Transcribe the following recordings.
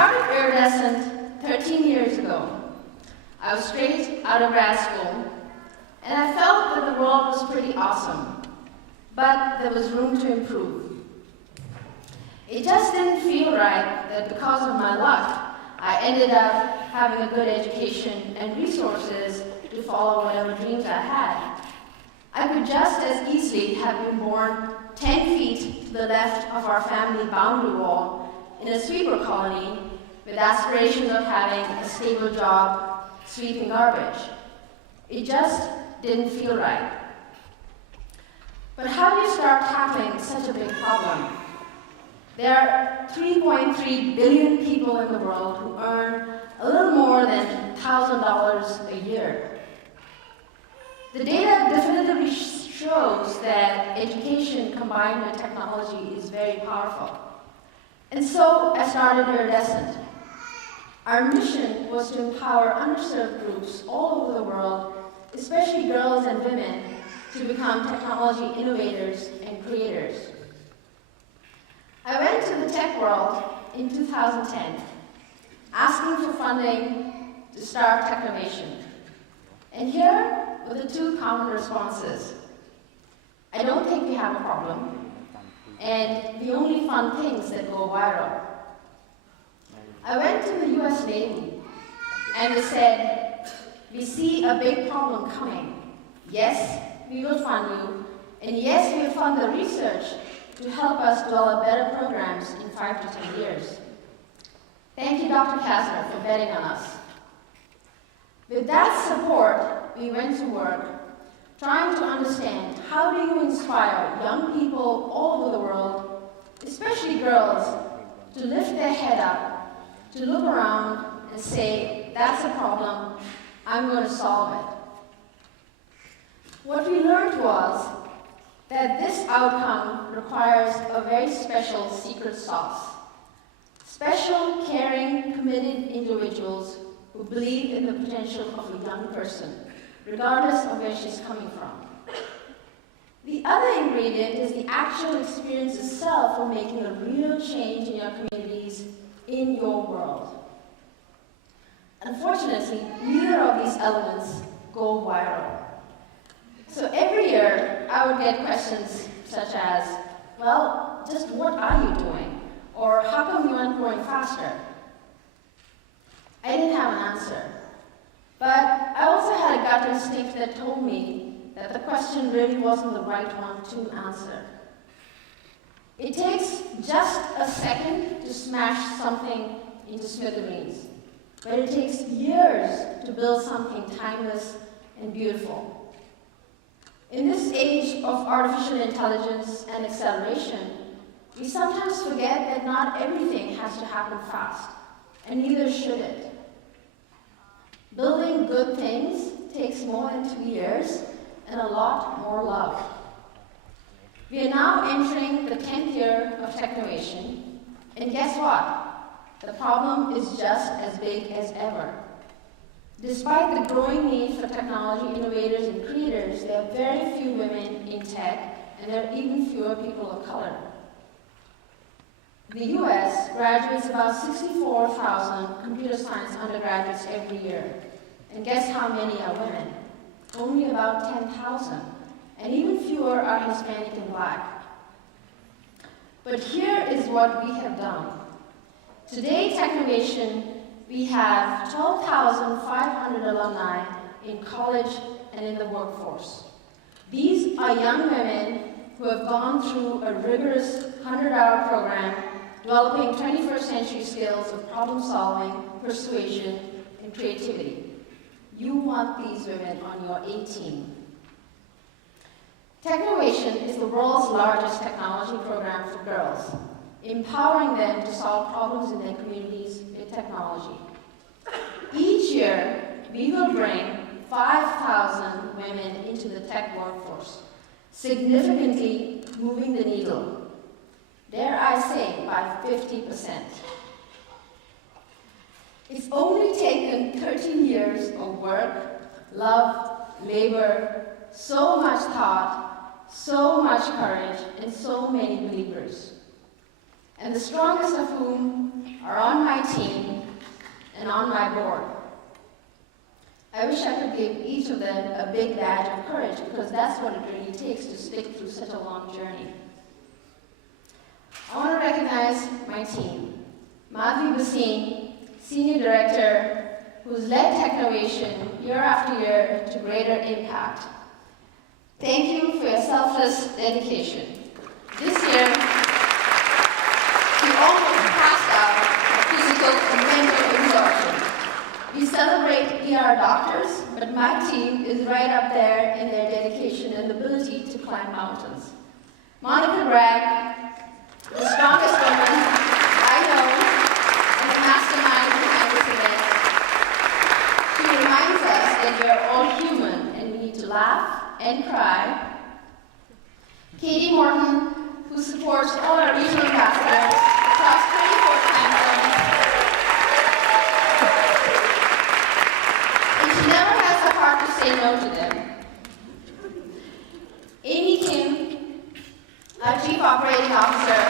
started Iridescent 13 years ago. I was straight out of grad school, and I felt that the world was pretty awesome, but there was room to improve. It just didn't feel right that because of my luck, I ended up having a good education and resources to follow whatever dreams I had. I could just as easily have been born 10 feet to the left of our family boundary wall in a sweeper colony with aspirations of having a stable job sweeping garbage. It just didn't feel right. But how do you start tackling such a big problem? There are 3.3 billion people in the world who earn a little more than $1,000 a year. The data definitively shows that education combined with technology is very powerful. And so I started Iridescent. Our mission was to empower underserved groups all over the world, especially girls and women, to become technology innovators and creators. I went to the tech world in 2010, asking for funding to start Technovation. And here were the two common responses. I don't think we have a problem, and we only fund things that go viral. I went to the US Navy, and they said, we see a big problem coming. Yes, we will fund you, and yes, we will fund the research to help us develop better programs in 5 to 10 years. Thank you, Dr. Kasner, for betting on us. With that support, we went to work trying to understand how do you inspire young people all over the world, especially girls, to lift their head up, to look around and say, that's a problem, I'm going to solve it. What we learned was that this outcome requires a very special secret sauce. Special, caring, committed individuals who believe in the potential of a young person, regardless of where she's coming from. The other ingredient is the actual experience itself of making a real change in your communities, in your world. Unfortunately, neither of these elements go viral. So every year, I would get questions such as, well, just what are you doing? Or how come you aren't growing faster? I didn't have an answer. But I also had a gut instinct that told me that the question really wasn't the right one to answer. It takes just a second to smash something into smithereens, but it takes years to build something timeless and beautiful. In this age of artificial intelligence and acceleration, we sometimes forget that not everything has to happen fast, and neither should it. Building good things takes more than 2 years and a lot more love. We are now entering the 10th year of Technovation, and guess what? The problem is just as big as ever. Despite the growing need for technology innovators and creators, there are very few women in tech, and there are even fewer people of color. The US graduates about 64,000 computer science undergraduates every year. And guess how many are women? Only about 10,000. And even fewer are Hispanic and Black. But here is what we have done. Today, Technovation, we have 12,500 alumni in college and in the workforce. These are young women who have gone through a rigorous 100-hour program developing 21st century skills of problem solving, persuasion, and creativity. You want these women on your A team. Technovation is the world's largest technology program for girls, empowering them to solve problems in their communities with technology. Each year, we will bring 5,000 women into the tech workforce, significantly moving the needle, dare I say, by 50%. It's only taken 13 years of work, love, labor, so much thought, so much courage, and so many believers. and the strongest of whom are on my team and on my board. I wish I could give each of them a big badge of courage, because that's what it really takes to stick through such a long journey. I want to recognize my team. Madhvi Bhasin, Senior Director, who's led Technovation year after year to greater impact. Thank you for your selfless dedication. This year, we almost passed out of physical and mental exhaustion. We celebrate ER doctors, but my team is right up there in their dedication and ability to climb mountains. Monica Bragg, the strongest woman I know, and the mastermind behind this event. She reminds us that we are all human and we need to laugh and cry. Katie Morton, who supports all our regional ambassadors across 24 time zones. And she never has the heart to say no to them. Amy Kim, our Chief Operating Officer.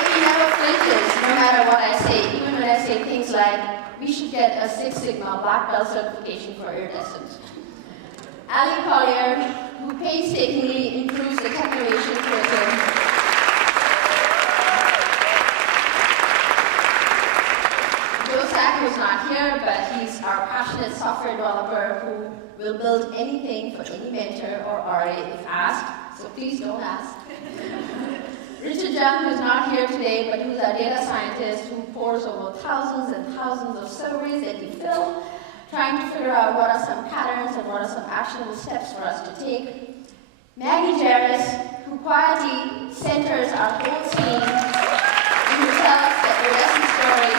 Amy never flinches, no matter what I say, even when I say things like, we should get a Six Sigma Black Belt certification for iridescent. Ali Collier, who painstakingly improves the Technovation curriculum. Joe Sack was not here, but he's our passionate software developer who will build anything for any mentor or RA if asked, so please don't ask. Richard Jung, who's not here today, but who's our data scientist who pours over thousands and thousands of surveys that we fill, trying to figure out what are some patterns and what are some actionable steps for us to take. Maggie Jarris, who quietly centers our whole team and who tells the iridescent story.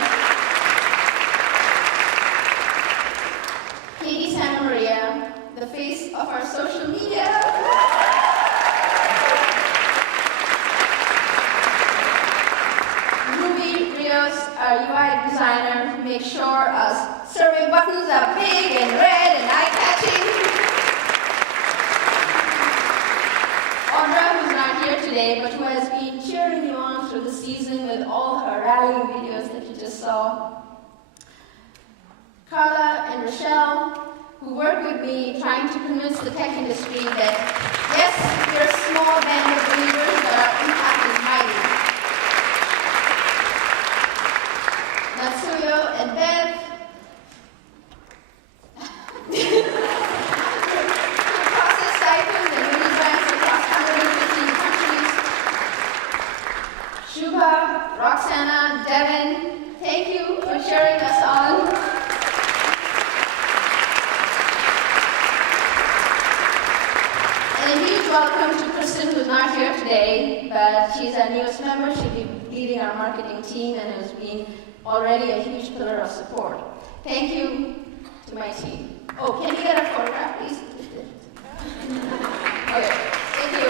Katie Santa Maria, the face of our social media. Our UI designer, who makes sure our survey buttons are big and red and eye-catching. Audra, who's not here today, but who has been cheering you on through the season with all her rallying videos that you just saw. Carla and Rochelle, who work with me trying to convince the tech industry that, yes, we're a small band of believers, but our impact is mighty. Natsuyo and Bev, process stipends and mini grants across 115 countries. Shubha, Roxana, Devin, thank you for cheering us on. And a huge welcome to Kristen, who's not here today, but she's our newest member. She'll be leading our marketing team and has been already a huge pillar of support. Thank you to my team. Oh, can you get a photograph, please? Okay, thank you.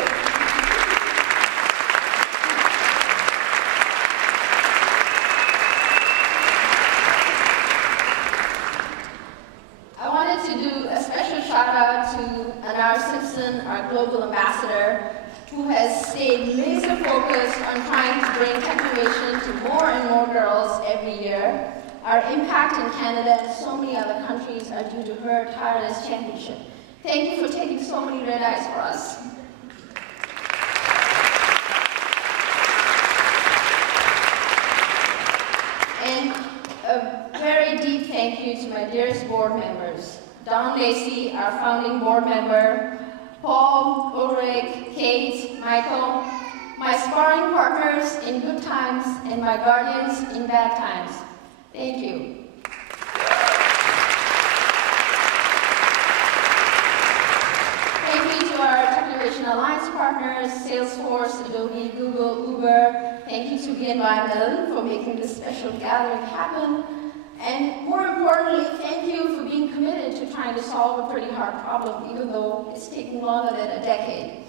I wanted to do a special shout out to Anar Simpson, our global ambassador, who has stayed laser focused on trying to bring Technovation to more and more girls every year. Our impact in Canada and so many other countries are due to her tireless championship. Thank you for taking so many red eyes for us. And a very deep thank you to my dearest board members. Don Lacey, our founding board member, Paul, Ulrich, Kate, Michael, my sparring partners in good times and my guardians in bad times. Thank you. Thank you to our Technovation Alliance partners, Salesforce, Adobe, Google, Uber. Thank you to BNY Mellon for making this special gathering happen. And more importantly, thank you for being committed to trying to solve a pretty hard problem, even though it's taken longer than a decade.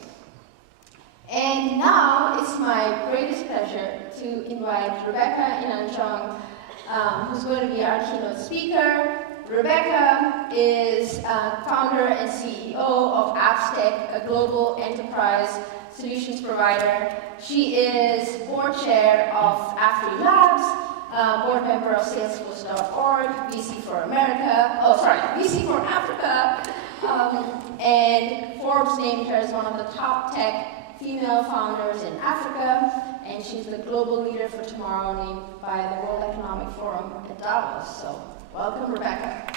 And now it's my greatest pleasure to invite Rebecca Inanchong, who's going to be our keynote speaker. Rebecca is founder and CEO of AppsTech, a global enterprise solutions provider. She is board chair of Afri Labs, board member of Salesforce.org, VC for Africa, and Forbes named her as one of the top tech female founders in Africa, and she's the global leader for tomorrow named by the World Economic Forum at Davos. So welcome, Rebecca.